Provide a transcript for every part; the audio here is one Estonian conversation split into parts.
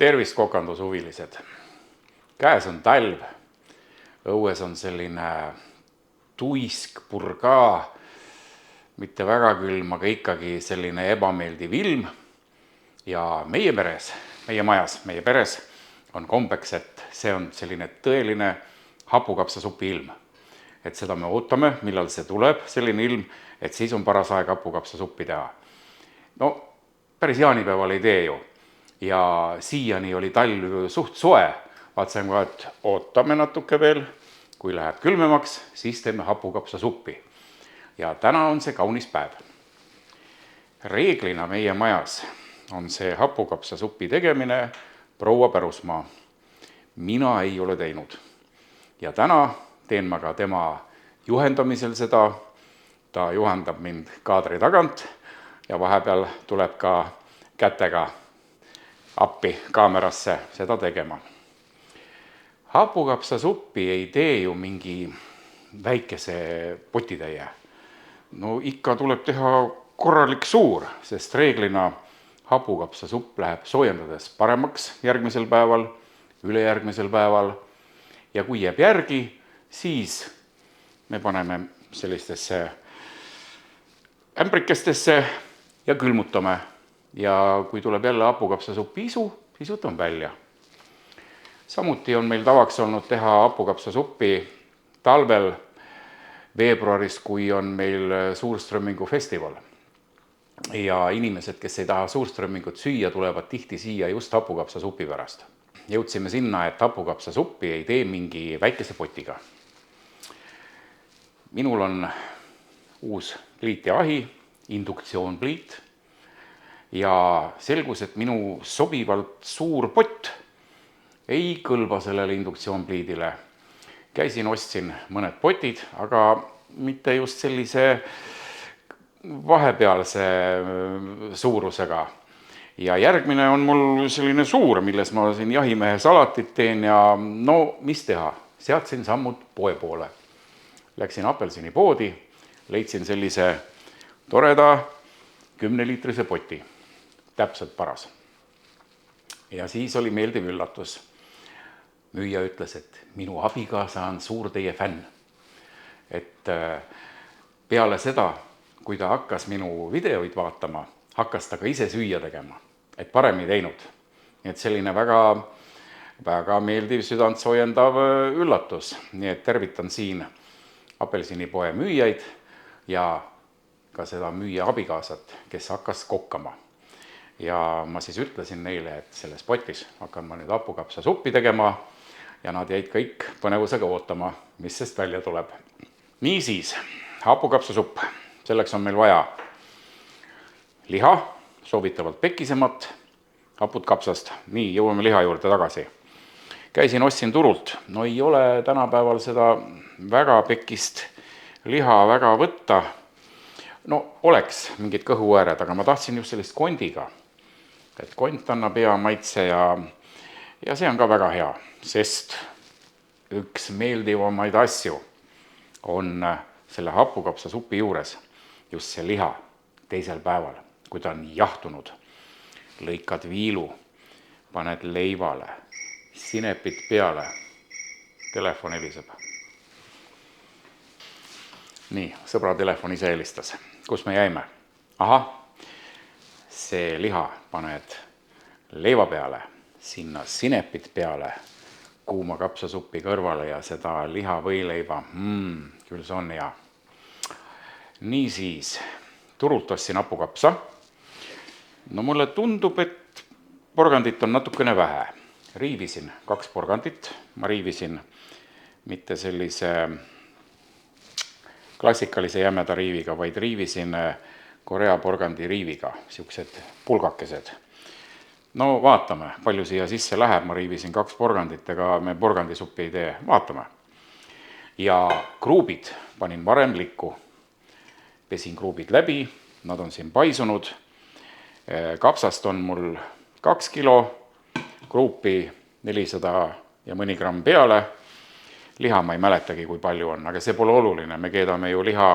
Tervist, kokandushuvilised! Käes on talv, õues on selline tuisk, purgaa, mitte väga külm, aga ikkagi selline ebameeldiv ilm. Ja meie peres, meie majas, meie peres on kombeks, et see on selline tõeline hapukapsasupi ilm. Et seda me ootame, millal see tuleb, selline ilm, et siis on paras aeg hapukapsasuppi teha. No, päris jaanipäeval ei tee ju. Ja siiani oli talv suht soe. Vaatasin ka, et ootame natuke veel. Kui läheb külmemaks, siis teeme hapukapsasuppi. Ja täna on see kaunis päev. Reeglina meie majas on see hapukapsasuppi tegemine proua Pärusmaa. Mina ei ole teinud. Ja täna teen ma ka tema juhendamisel seda. Ta juhendab mind kaadri tagant ja vahepeal tuleb ka kätega appi kaamerasse seda tegema. Hapukapsasuppi ei tee ju mingi väikese potitäie. No ikka tuleb teha korralik suur, sest reeglina hapukapsasupp läheb soojendades paremaks järgmisel päeval, ülejärgmisel päeval. Ja kui jääb järgi, siis me paneme sellistesse ämbrikestesse ja külmutame. Ja kui tuleb jälle hapukapsasuppi isu, siis võtame välja. Samuti on meil tavaks olnud teha hapukapsasuppi talvel veebruaris, kui on meil Suurströmmingu festival. Ja inimesed, kes ei taha Suurströmmingut süüa, tulevad tihti siia just hapukapsasupi pärast. Jõudsime sinna, et hapukapsasuppi ei tee mingi väikese potiga. Minul on uus pliit ja ahi, induktsioonpliit. Ja selgus, et minu sobivalt suur pott ei kõlba sellele induktsioonpliidile. Käisin, ostsin mõned potid, aga mitte just sellise vahepealse suurusega. Ja järgmine on mul selline suur, milles ma siin jahimehe salatit teen ja no mis teha. Seadsin sammud poe poole. Läksin Apelsini poodi, leidsin sellise toreda 10-liitrise poti. Täpselt paras. Ja siis oli meeldiv üllatus. Müüja ütles, et minu abikaasa on suur teie fänn. Et peale seda, kui ta hakkas minu videoid vaatama, hakkas ta ka ise süüa tegema. Et parem ei teinud. Nii et selline väga meeldiv südant soojendav üllatus. Nii et tervitan siin Apelsini poe müüjaid ja ka seda müüja abikaasat, kes hakkas kokkama. Ja ma siis ütlesin neile, et selles potis hakkan ma nüüd hapukapsasuppi tegema ja nad jäid kõik põnevusega ootama, mis sest välja tuleb. Niisiis, hapukapsasupp. Selleks on meil vaja liha, soovitavalt pekisemat, hapud kapsast. Nii, jõuame liha juurde tagasi. Käisin, ostsin turult. No ei ole tänapäeval seda väga pekist liha väga võtta. No oleks mingid kõhuääred, aga ma tahtsin just sellist kondiga. Et kont annab hea maitse ja see on ka väga hea, sest üks meeldivamaid asju on selle hapukapsasupi juures just see liha teisel päeval, kui ta on jahtunud. Lõikad viilu, paned leivale, sinepid peale, telefon heliseb. Nii, sõbra telefon ise helistas. Kus me jäime? Aha, see liha paned leiva peale, sinna sinepid peale, kuuma kapsasuppi kõrvale ja seda liha võileiba. Küll see on hea. Niisiis, turult ostsin hapukapsa. No mulle tundub, et porgandit on natukene vähe. Riivisin 2 porgandit. Ma riivisin mitte sellise klassikalise jämeda riiviga, vaid riivisin Korea porgandi riiviga, siuksed pulgakesed. No vaatame, palju siia sisse läheb. Ma riivisin 2 porgandit, ega me porgandisuppi ei tee. Vaatame. Ja kruubid panin varem likku. Pesin kruubid läbi, nad on siin paisunud. Kapsast on mul 2 kilo, kruupi 400 ja mõni gramm peale. Liha ma ei mäletagi, kui palju on, aga see pole oluline. Me keedame ju liha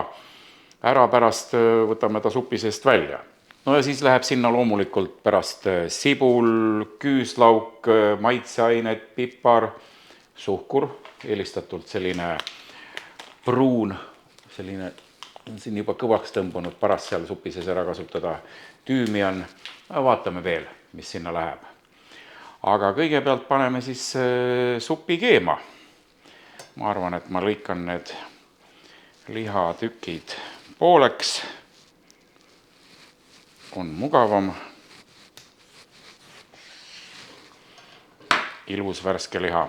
ära, pärast võtame ta supi seest välja. no ja siis läheb sinna loomulikult pärast sibul, küüslauk, maitseained, pipar, suhkur, eelistatult selline pruun, selline on siin juba kõvaks tõmbunud, paras seal supi sees ära kasutada, tüümian, vaatame veel, mis sinna läheb. Aga kõigepealt paneme siis supi keema. Ma arvan, et ma lõikan need lihatükid pooleks, on mugavam. Ilus värske liha.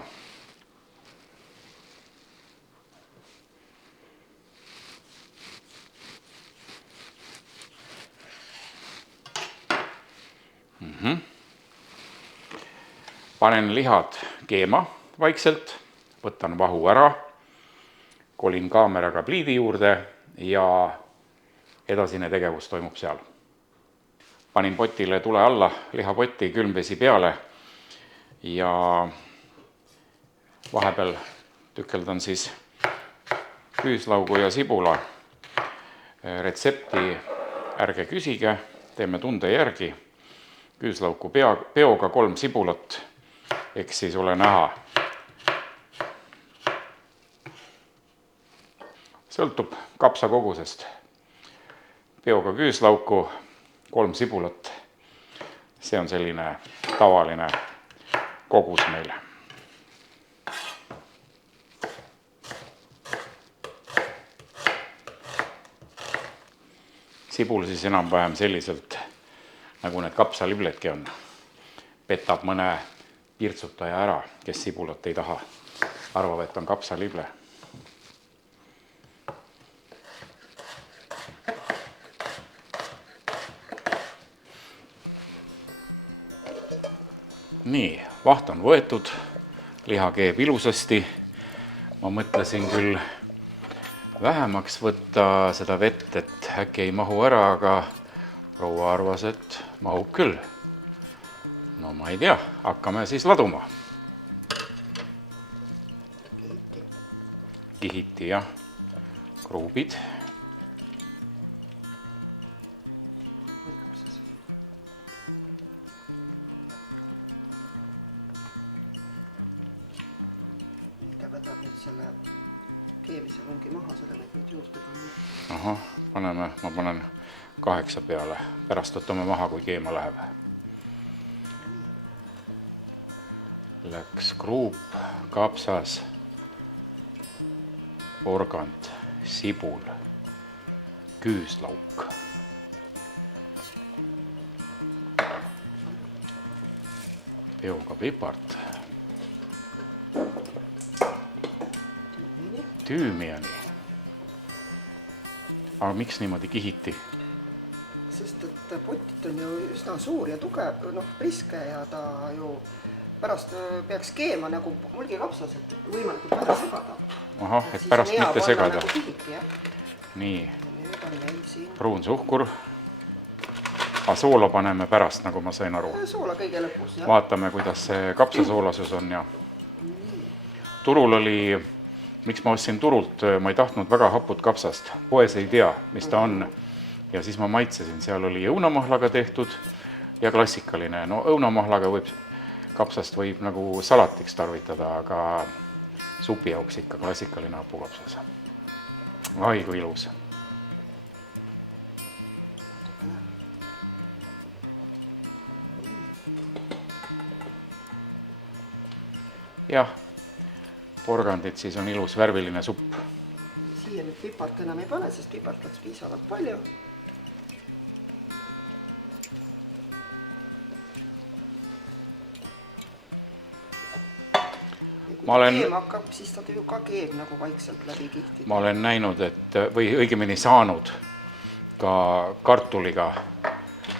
Panen lihad keema vaikselt, võtan vahu ära, kolin kaameraga pliidi juurde ja edasine tegevus toimub seal. Panin potile tule alla, lihapotti, külmvesi peale ja vahepeal tükeldan siis küüslaugu ja sibula. Retsepti ärge küsige, teeme tunde järgi. Küüslauku peoga 3 sibulat, eks siis ole näha. Sõltub kapsa kogusest. Peoga küüslauku, 3 sibulat. See on selline tavaline kogus meil. Sibul siis enam-vähem selliselt, nagu need kapsalibledki on. Petab mõne pirtsutaja ära, kes sibulat ei taha. Arvab, et on kapsalible. Nii, vaht on võetud, liha keeb ilusasti. Ma mõtlesin küll vähemaks võtta seda vett, et äkki ei mahu ära, aga proua arvas, et mahub küll. No ma ei tea, hakkame siis laduma. Kihiti, jah, kruubid. Võtab nüüd selle keemise mungi maha, selle võib nüüd juurde panna. Ahah, paneme, ma panen 8 peale. Pärast võtame maha, kui keema läheb. Läks kruup, kapsas, porgand, sibul, küüslauk. Peoga pipart. Tüümiani. Aga miks niimoodi kihiti? Sest et potit on ju üsna suur ja tugev, priske ja ta ju pärast peaks keema nagu mulgikapsas, et võimalikult vähe segada. Ahah, et pärast mitte segada. Nagu kihiti, jah. Nii, Nüüd on meil siin pruun suhkur. Soola paneme pärast, nagu ma sain aru. soola kõige lõpus, jah. Vaatame, kuidas see kapsasoolasus on ja turul oli... Miks ma ostsin turult, ma ei tahtnud väga haput kapsast, poes ei tea, mis ta on. Ja siis ma maitsesin, seal oli õunamahlaga tehtud ja klassikaline. No õunamahlaga kapsast võib nagu salatiks tarvitada, aga supi jauks ikka klassikaline hapukapsas. Ai, kui ilus. Jah. Porgandid, siis on ilus värviline supp. Siia nüüd pipart enam ei pane, sest pipart läks piisavalt palju. Ja kui keem hakkab, siis ta ju ka keeb nagu vaikselt läbi kihti. Ma olen näinud, et, või õigemini saanud ka kartuliga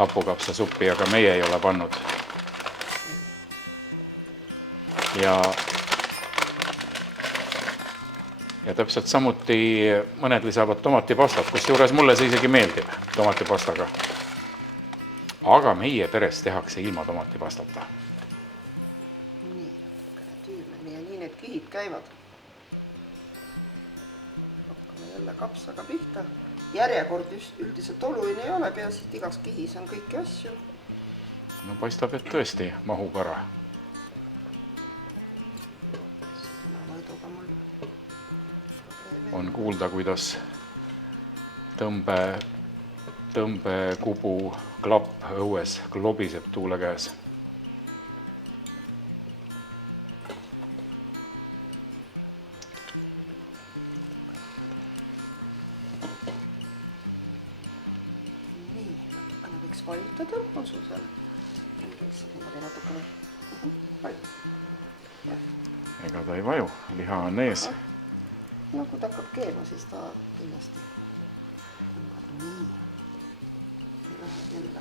hapukapsa suppi, aga meie ei ole pannud. Ja täpselt samuti mõned lisavad tomatipastat, kus juures mulle see isegi meeldib tomatipastaga. Aga meie peres tehakse ilma tomatipastata. Nii, tüümeni ja nii need kihid käivad. Hakkame jälle kapsaga pihta. järjekord üldiselt oluline ei ole, peaasi, et igas kihis on kõiki asju. No paistab, et tõesti mahub ära. On kuulda, kuidas tõmbekubu klapp õues lobiseb tuule käes. Nii, natukene võiks vajutada, on sul seal natukene vajutada. Ega ta ei vaju, liha on ees. No kui ta hakkab keema, siis ta kindlasti. Nii, läheb jälle.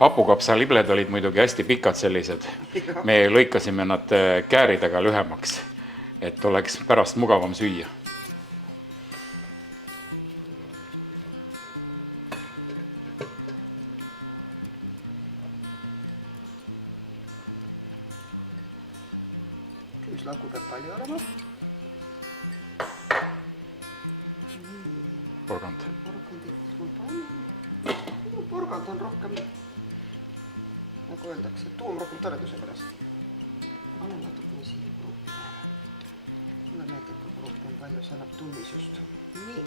Hapukapsa libled olid muidugi hästi pikad sellised. Me lõikasime nad kääridega lühemaks, et oleks pärast mugavam süüa. Küüslauku peab palju olema. Porgand. Porgand on rohkem, nagu öeldakse, tuum rohkem toreduse pärast. Ma olen natukene siia kruupi. Mulle meeldib, kui kruupi on palju, see annab tunnisust. Nii,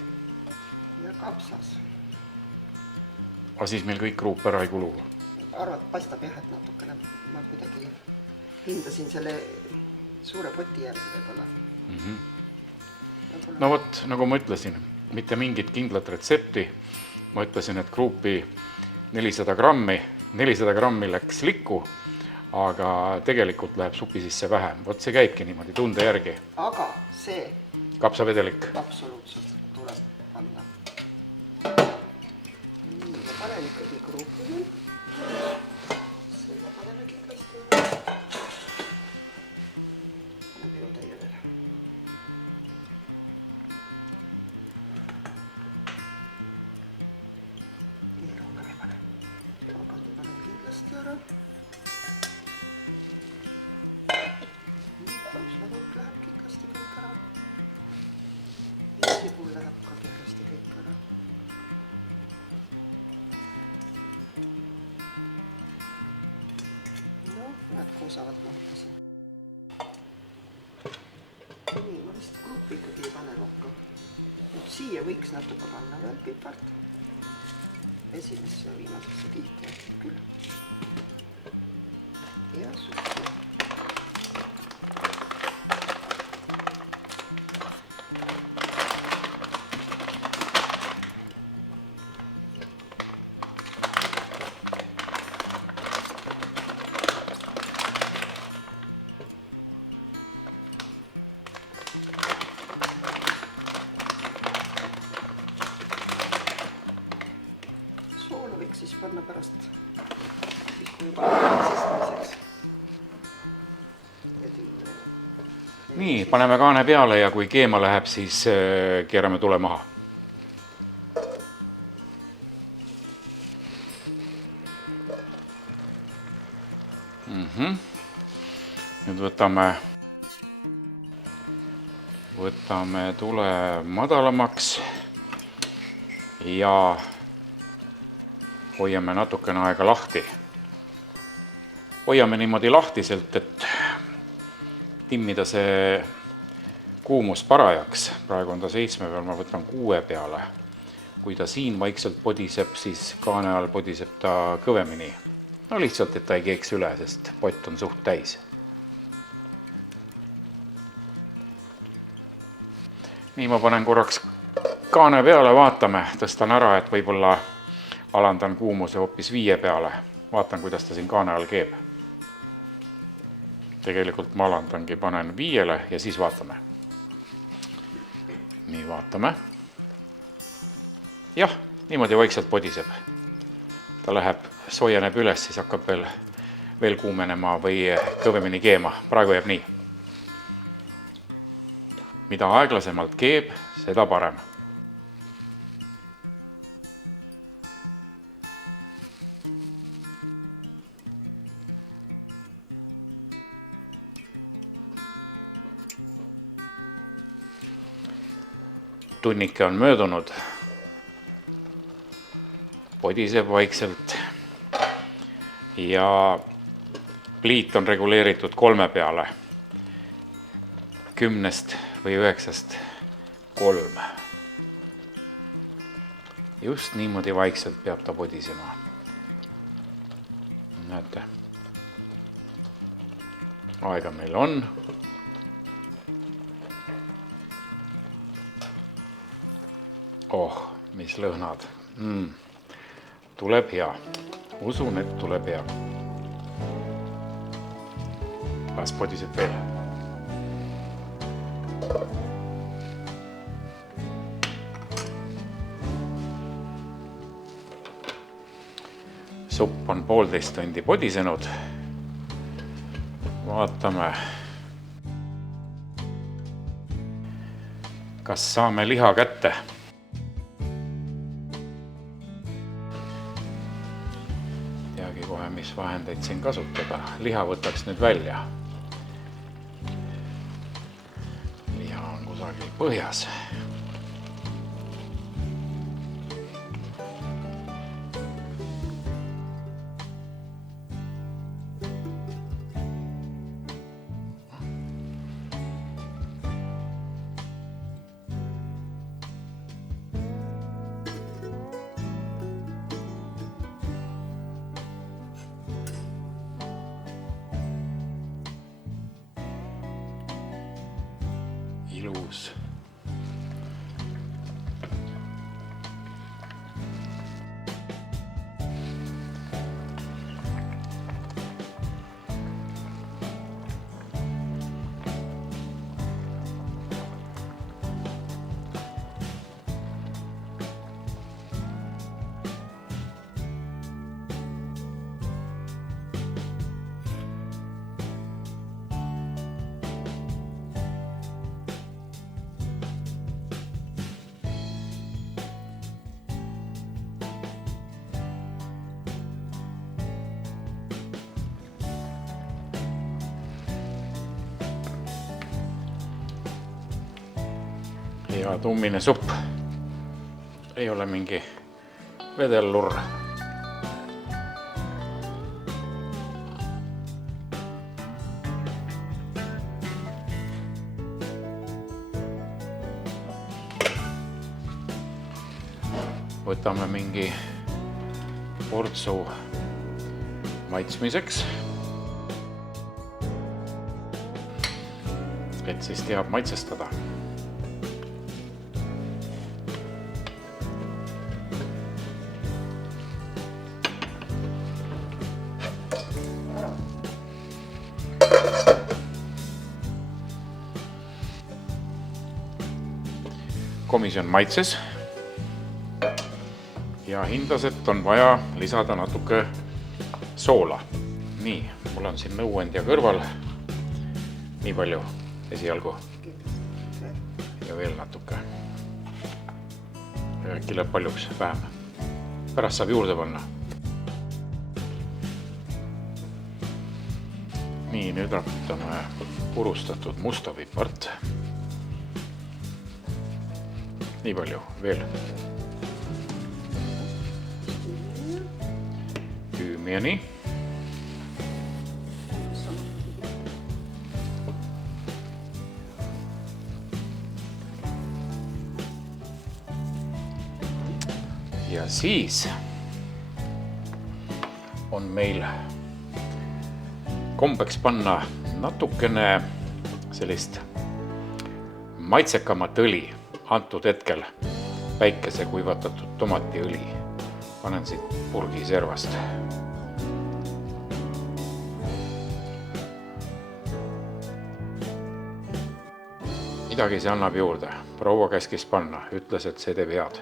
ja kapsas. Aga siis meil kõik kruup ära ei kulu. Arvad, paistab jah, et natukene. Ma kuidagi hindasin selle suure poti järgi võib-olla. No vot, nagu ma ütlesin, mitte mingit kindlat retsepti. Ma ütlesin, et kruupi 400 grammi läks likku, aga tegelikult läheb supi sisse vähem. Vot see käibki niimoodi tunde järgi. Aga see kapsavedelik absoluutselt tuleb panna. Nii, ma panen ikkagi kruupi veel. Selle paneme kindlasti. Paneme juutäie veel. Nii rohkem ei pane. Porgandi panen kindlasti ära. Küüslauk läheb kindlasti kõik ära. Ja sibul läheb ka kindlasti kõik ära. No, näed, koosavad mahutasin. Nii, ma vist kruupi ikkagi ei pane rohkem. Nüüd siia võiks natuke panna veel pipart. Esimesse ja viimasesse kihti jätkub küll. Ja suppi. Soola võiks siis panna pärast, siis kui juba sestmiseks. Nii, paneme kaane peale ja kui keema läheb, siis keerame tule maha. Nüüd võtame tule madalamaks ja hoiame natukene aega lahti. Hoiame niimoodi lahtiselt, et timmida see kuumus parajaks. Praegu on ta 7 peal, ma võtan 6 peale. Kui ta siin vaikselt podiseb, siis kaane all podiseb ta kõvemini. No lihtsalt, et ta ei keeks üle, sest pott on suht täis. Nii ma panen korraks kaane peale, vaatame, tõstan ära, et võib-olla alandan kuumuse hoopis 5 peale. Vaatan, kuidas ta siin kaane all keeb. Tegelikult ma alandangi, panen 5 ja siis vaatame. Nii, vaatame. Jah, niimoodi vaikselt podiseb. Ta läheb, soojeneb üles, siis hakkab veel kuumenema või kõvemini keema. Praegu jääb nii. Mida aeglasemalt keeb, seda parem. tunnike on möödunud. Podiseb vaikselt ja pliit on reguleeritud 3 peale. 10 või 9 3. Just niimoodi vaikselt peab ta podisema. Näete. Aega meil on. Mis lõhnad. Tuleb hea. Usun, et tuleb hea. Las podiseb veel. Supp on 1,5 tundi podisenud. Vaatame, kas saame liha kätte. Teagi kohe, mis vahendeid siin kasutada. Liha võtaks nüüd välja. Liha on kusagil põhjas. Ilus. Ja tummine supp. Ei ole mingi vedellurr. Võtame mingi portsu maitsmiseks. Et siis teab maitsestada. Komisjon maitses ja hindas, et on vaja lisada natuke soola. Nii, mul on siin nõuandja kõrval. Nii palju esialgu. Ja veel natuke. Äkki läheb paljuks vähem. Pärast saab juurde panna. Nii, nüüd rakutame purustatud musta pipart. Nii palju, veel. Tüümiani. Ja siis on meil kombeks panna natukene sellist maitsekamat õli. Antud hetkel päikese kuivatatud tomatiõli. Panen siit purgi servast. Midagi see annab juurde. Proua käskis panna. Ütles, et see teeb head.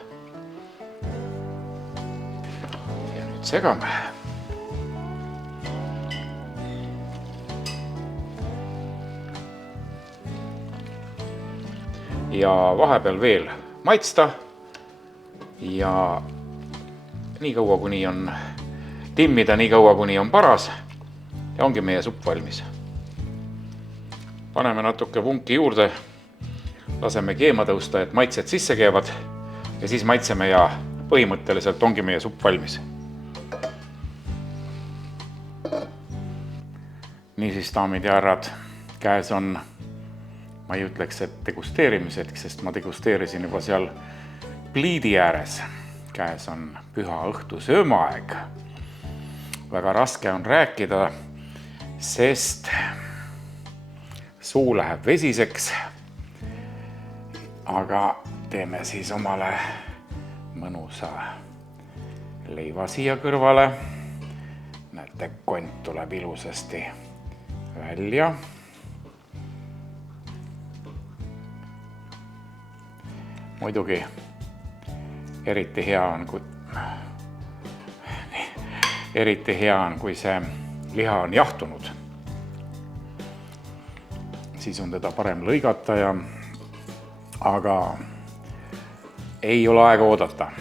Ja nüüd segame. Ja vahepeal veel maitsta ja nii kaua, kuni on timmida, nii kaua, kuni on paras ja ongi meie supp valmis. Paneme natuke vunki juurde, laseme keema tõusta, et maitsed sisse käivad ja siis maitseme ja põhimõtteliselt ongi meie supp valmis. Niisiis, daamid ja härrad, käes on, ma ei ütleks, et degusteerimised, sest ma degusteerisin juba seal pliidi ääres. Käes on püha õhtu söömaaeg. Väga raske on rääkida, sest suu läheb vesiseks. Aga teeme siis omale mõnusa leiva siia kõrvale. Näete, kont tuleb ilusasti välja. Muidugi eriti hea on, kui see liha on jahtunud. Siis on teda parem lõigata aga ei ole aega oodata.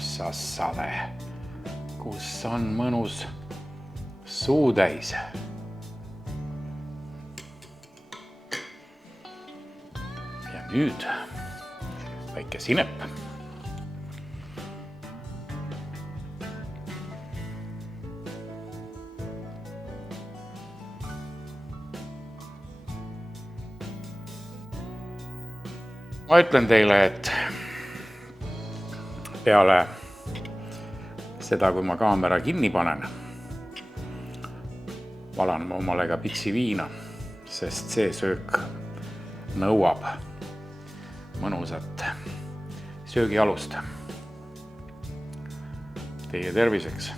Sassade, kus on mõnus suutäis. Ja nüüd väike sinep. Ma ütlen teile, et peale seda, kui ma kaamera kinni panen, valan ma omale ka piksi viina, sest see söök nõuab mõnusat söögialust. Teie terviseks.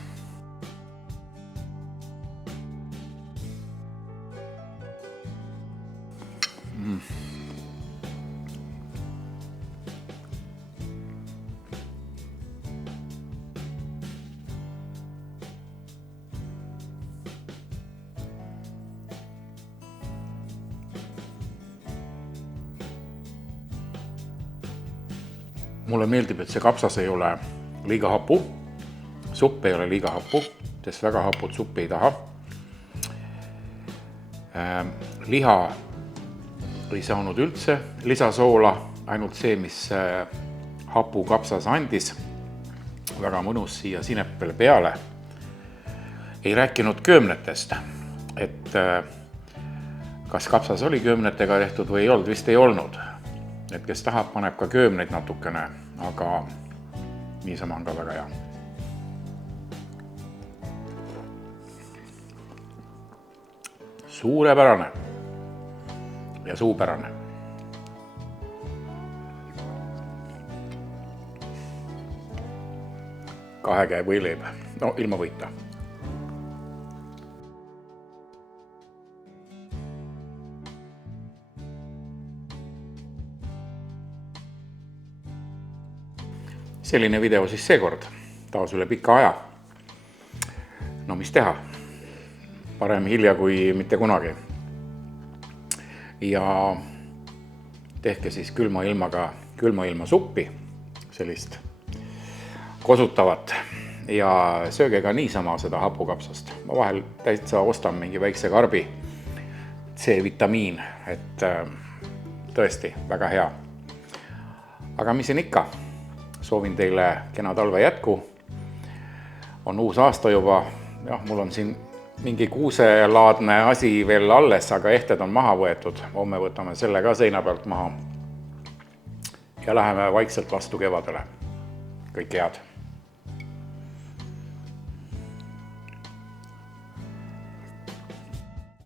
Mulle meeldib, et see kapsas ei ole liiga hapu, supp ei ole liiga hapu, sest väga haput suppi ei taha. Liha ei saanud üldse lisasoola, ainult see, mis hapu kapsas andis. Väga mõnus siia sinepele peale. Ei rääkinud köömnetest, et kas kapsas oli köömnetega tehtud või ei olnud, vist ei olnud. Et kes tahab, paneb ka köömneid natukene, aga niisama on ka väga hea. Suurepärane ja suupärane. Kahe käe võileib, no ilma võita. Selline video siis seekord, taas üle pika aja. No mis teha, parem hilja kui mitte kunagi. Ja tehke siis külma ilma suppi, sellist kosutavat. Ja sööge ka niisama seda hapukapsast. Ma vahel täitsa ostan mingi väikse karbi C-vitamiin, et tõesti väga hea. Aga mis siin ikka? Soovin teile kena talve jätku. On uus aasta juba. Mul on siin mingi kuuselaadne asi veel alles, aga ehted on maha võetud. Homme võtame selle ka seina pealt maha. Ja läheme vaikselt vastu kevadele. Kõike head!